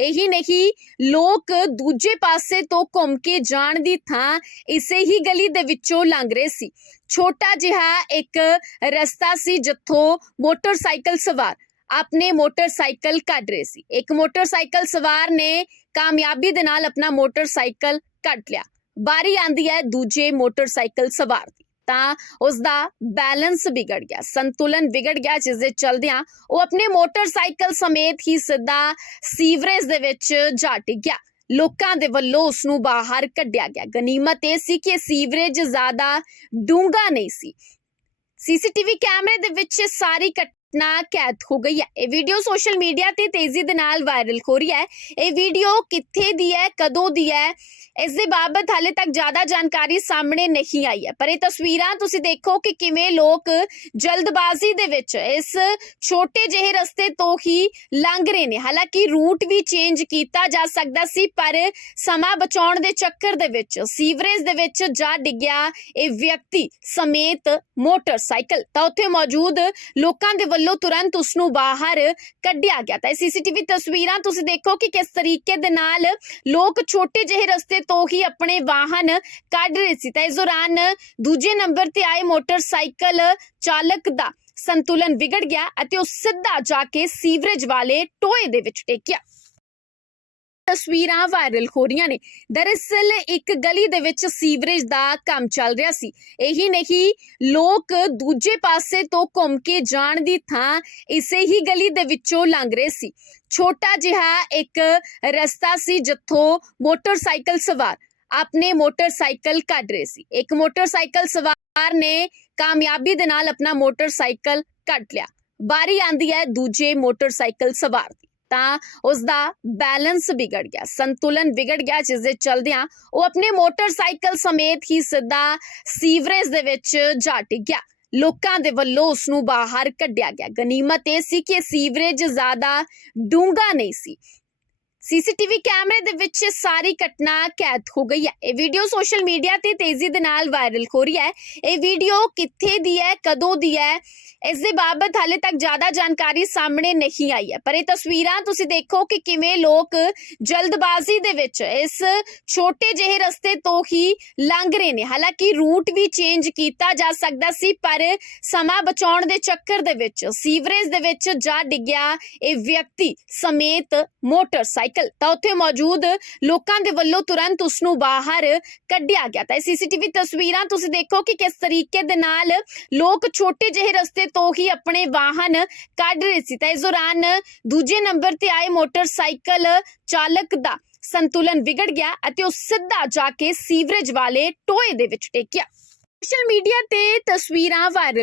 ਇਹੀ ਨਹੀਂ, ਲੋਕ ਦੂਜੇ ਪਾਸੇ ਤੋਂ ਘੁੰਮ ਕੇ ਜਾਣ ਦੀ ਥਾਂ ਇਸੇ ਹੀ ਗਲੀ ਦੇ ਵਿੱਚੋਂ ਲੰਘ ਰਹੇ ਸੀ। ਛੋਟਾ ਜਿਹਾ ਇੱਕ ਰਸਤਾ ਸੀ ਜਿੱਥੋਂ ਮੋਟਰਸਾਈਕਲ ਸਵਾਰ ਆਪਣੇ ਮੋਟਰਸਾਈਕਲ ਕੱਢ ਰਹੇ ਸੀ। ਇੱਕ ਮੋਟਰਸਾਈਕਲ ਸਵਾਰ ਨੇ ਕਾਮਯਾਬੀ ਦੇ ਨਾਲ ਆਪਣਾ ਮੋਟਰਸਾਈਕਲ ਕੱਢ ਲਿਆ। ਬਾਰੀ ਆਂਦੀ ਹੈ ਦੂਜੇ ਮੋਟਰਸਾਈਕਲ ਸਵਾਰ ਦੀ। ਤਾਂ ਉਸ ਦਾ ਬੈਲੈਂਸ ਵਿਗੜ ਗਿਆ, ਸੰਤੁਲਨ ਵਿਗੜ ਗਿਆ ਜਿਸ ਦੇ ਚਲਦਿਆਂ ਉਹ ਆਪਣੇ ਮੋਟਰਸਾਈਕਲ ਸਮੇਤ ਹੀ ਸਿੱਧਾ ਸੀਵਰੇਜ ਦੇ ਵਿੱਚ ਜਾ ਡਿੱਗਿਆ। ਲੋਕਾਂ ਦੇ ਵੱਲੋਂ ਉਸ ਨੂੰ ਬਾਹਰ ਕੱਢਿਆ ਗਿਆ। ਗਨੀਮਤ ਇਹ ਸੀ ਕਿ ਸੀਵਰੇਜ ਜ਼ਿਆਦਾ ਡੂੰਘਾ ਨਹੀਂ ਸੀ। ਸੀਸੀਟੀਵੀ ਕੈਮਰੇ ਦੇ ਵਿੱਚ ਇਹ ਸਾਰੀ ਘਟਨਾ ਕੈਦ ਹੋ ਗਈ ਹੈ। ਇਹ ਵੀਡੀਓ ਸੋਸ਼ਲ ਮੀਡੀਆ ਤੇ ਤੇਜ਼ੀ ਦੇ ਨਾਲ ਵਾਇਰਲ ਹੋ ਰਹੀ ਹੈ। ਇਹ ਵੀਡੀਓ ਕਿੱਥੇ ਦੀ ਹੈ, ਕਦੋਂ ਦੀ ਹੈ, ਇਸ ਦੇ ਬਾਬਤ ਹਾਲੇ ਤੱਕ ਜ਼ਿਆਦਾ ਜਾਣਕਾਰੀ ਸਾਹਮਣੇ ਨਹੀਂ ਆਈ ਹੈ। ਪਰ ਇਹ ਤਸਵੀਰਾਂ ਤੁਸੀਂ ਦੇਖੋ ਕਿ ਕਿਵੇਂ ਲੋਕ ਜਲਦਬਾਜ਼ੀ ਦੇ ਵਿੱਚ ਇਸ ਛੋਟੇ ਜਿਹੇ ਰਸਤੇ ਤੋਂ ਹੀ ਲੰਘ ਰਹੇ ਨੇ। ਹਾਲਾਂਕਿ ਰੂਟ ਵੀ ਚੇਂਜ ਕੀਤਾ ਜਾ ਸਕਦਾ ਸੀ, ਪਰ ਸਮਾਂ ਬਚਾਉਣ ਦੇ ਚੱਕਰ ਦੇ ਵਿੱਚ ਸੀਵਰੇਜ ਦੇ ਵਿੱਚ ਜਾ ਡਿੱਗਿਆ ਇਹ ਵਿਅਕਤੀ ਸਮੇਤ ਮੋਟਰਸਾਈਕਲ। ਤਾਂ ਉੱਥੇ ਮੌਜੂਦ ਲੋਕਾਂ ਦੇ ਵੱਲੋਂ ਤੁਰੰਤ ਉਸ ਨੂੰ ਬਾਹਰ ਕੱਢਿਆ ਗਿਆ ਤਾਂ ਸੀਸੀਟੀਵੀ ਤਸਵੀਰਾਂ ਤੁਸੀਂ ਦੇਖੋ ਕਿ ਕਿਸ ਤਰੀਕੇ ਦੇ ਨਾਲ ਲੋਕ ਛੋਟੇ ਜਿਹੇ ਰਸਤੇ ਤੋਂ ਹੀ ਆਪਣੇ ਵਾਹਨ ਕੱਢ ਰਹੇ ਸੀ। ਤਾਂ ਇਸ ਦੌਰਾਨ ਦੂਜੇ ਨੰਬਰ ਤੇ ਆਏ ਮੋਟਰਸਾਈਕਲ ਚਾਲਕ ਦਾ ਸੰਤੁਲਨ ਵਿਗੜ ਗਿਆ ਅਤੇ ਉਹ ਸਿੱਧਾ ਜਾ ਕੇ ਸੀਵਰੇਜ ਵਾਲੇ ਟੋਏ ਦੇ ਵਿੱਚ ਟੇਕਿਆ ਤਸਵੀਰਾਂ ਵਾਇਰਲ ਹੋ ਰਹੀਆਂ ਨੇ। ਦਰਅਸਲ ਇੱਕ ਗਲੀ ਦੇ ਵਿੱਚ ਸੀਵਰੇਜ ਦਾ ਕੰਮ ਚੱਲ ਰਿਹਾ ਸੀ। ਇਹੀ ਨਹੀਂ, ਲੋਕ ਦੂਜੇ ਪਾਸੇ ਤੋਂ ਘੁੰਮ ਕੇ ਜਾਣ ਦੀ ਥਾਂ ਇਸੇ ਹੀ ਗਲੀ ਦੇ ਵਿੱਚੋਂ ਲੰਘ ਰਹੇ ਸੀ। ਛੋਟਾ ਜਿਹਾ ਇੱਕ ਰਸਤਾ ਸੀ ਜਿੱਥੋਂ ਮੋਟਰਸਾਈਕਲ ਸਵਾਰ ਆਪਣੇ ਮੋਟਰਸਾਈਕਲ ਕੱਢ ਰਹੇ ਸੀ। ਇੱਕ ਮੋਟਰਸਾਈਕਲ ਸਵਾਰ ਨੇ ਕਾਮਯਾਬੀ ਦੇ ਨਾਲ ਆਪਣਾ ਮੋਟਰਸਾਈਕਲ ਕੱਢ ਲਿਆ। ਬਾਰੀ ਆਂਦੀ ਹੈ ਦੂਜੇ ਮੋਟਰਸਾਈਕਲ ਸਵਾਰ ਦੀ। ਤਾਂ ਉਸ ਦਾ ਬੈਲੈਂਸ ਵਿਗੜ ਗਿਆ, ਸੰਤੁਲਨ ਵਿਗੜ ਗਿਆ ਜਿਸ ਦੇ ਚਲਦਿਆਂ ਉਹ ਆਪਣੇ ਮੋਟਰਸਾਈਕਲ ਸਮੇਤ ਹੀ ਸਿੱਧਾ ਸੀਵਰੇਜ ਦੇ ਵਿੱਚ ਜਾ ਡਿੱਗਿਆ। ਲੋਕਾਂ ਦੇ ਵੱਲੋਂ ਉਸ ਨੂੰ ਬਾਹਰ ਕੱਢਿਆ ਗਿਆ। ਗਨੀਮਤ ਇਹ ਸੀ ਕਿ ਸੀਵਰੇਜ ਜ਼ਿਆਦਾ ਡੂੰਘਾ ਨਹੀਂ ਸੀ। ਸੀਸੀਟੀਵੀ ਕੈਮਰੇ ਦੇ ਵਿੱਚ ਸਾਰੀ ਘਟਨਾ ਕੈਦ ਹੋ ਗਈ ਹੈ। ਇਹ ਵੀਡੀਓ ਸੋਸ਼ਲ ਮੀਡੀਆ ਤੇ ਤੇਜ਼ੀ ਦੇ ਨਾਲ ਵਾਇਰਲ ਹੋ ਰਹੀ ਹੈ। ਇਹ ਵੀਡੀਓ ਕਿੱਥੇ ਦੀ ਹੈ, ਕਦੋਂ ਦੀ ਹੈ, ਇਸ ਦੇ ਬਾਬਤ ਹਾਲੇ ਤੱਕ ਜ਼ਿਆਦਾ ਜਾਣਕਾਰੀ ਸਾਹਮਣੇ ਨਹੀਂ ਆਈ ਹੈ। ਪਰ ਇਹ ਤਸਵੀਰਾਂ ਤੁਸੀਂ ਦੇਖੋ ਕਿ ਕਿਵੇਂ ਲੋਕ ਜਲਦਬਾਜ਼ੀ ਦੇ ਵਿੱਚ ਇਸ ਛੋਟੇ ਜਿਹੇ ਰਸਤੇ ਤੋਂ ਹੀ ਲੰਘ ਰਹੇ ਨੇ। ਹਾਲਾਂਕਿ ਰੂਟ ਵੀ ਚੇਂਜ ਕੀਤਾ ਜਾ ਸਕਦਾ ਸੀ, ਪਰ ਸਮਾਂ ਬਚਾਉਣ ਦੇ ਚੱਕਰ ਦੇ ਵਿੱਚ, ਸੀਵਰੇਜ ਦੇ ਵਿੱਚ ਜਾ ਡਿੱਗਿਆ ਇਹ ਵਿਅਕਤੀ ਸਮੇਤ ਮੋਟਰਸਾਈਕਲ ਤਾਂ ਉੱਥੇ ਮੌਜੂਦ ਲੋਕਾਂ ਦੇ ਵੱਲੋਂ ਤੁਰੰਤ ਉਸ ਨੂੰ ਬਾਹਰ ਕੱਢਿਆ ਗਿਆ। ਤਾਂ ਇਹ ਸੀਸੀਟੀਵੀ ਤਸਵੀਰਾਂ ਤੁਸੀਂ ਦੇਖੋ ਕਿ ਕਿਸ ਤਰੀਕੇ ਦੇ ਨਾਲ ਲੋਕ ਛੋਟੇ ਜਿਹੇ ਰਸਤੇ ਤੋਂ ਹੀ ਆਪਣੇ ਵਾਹਨ ਕੱਢ ਰਹੇ ਸੀ। ਤਾਂ ਇਸ ਦੌਰਾਨ ਦੂਜੇ ਨੰਬਰ ਤੇ ਆਏ ਮੋਟਰਸਾਈਕਲ ਚਾਲਕ ਦਾ ਸੰਤੁਲਨ ਵਿਗੜ ਗਿਆ ਅਤੇ ਉਹ ਸਿੱਧਾ ਜਾ ਕੇ ਸੀਵਰੇਜ ਵਾਲੇ ਟੋਏ ਦੇ ਵਿੱਚ ਟੇਕਿਆ। ਸੋਸ਼ਲ ਮੀਡੀਆ ਤੇ ਤਸਵੀਰਾਂ ਵਾਇਰਲ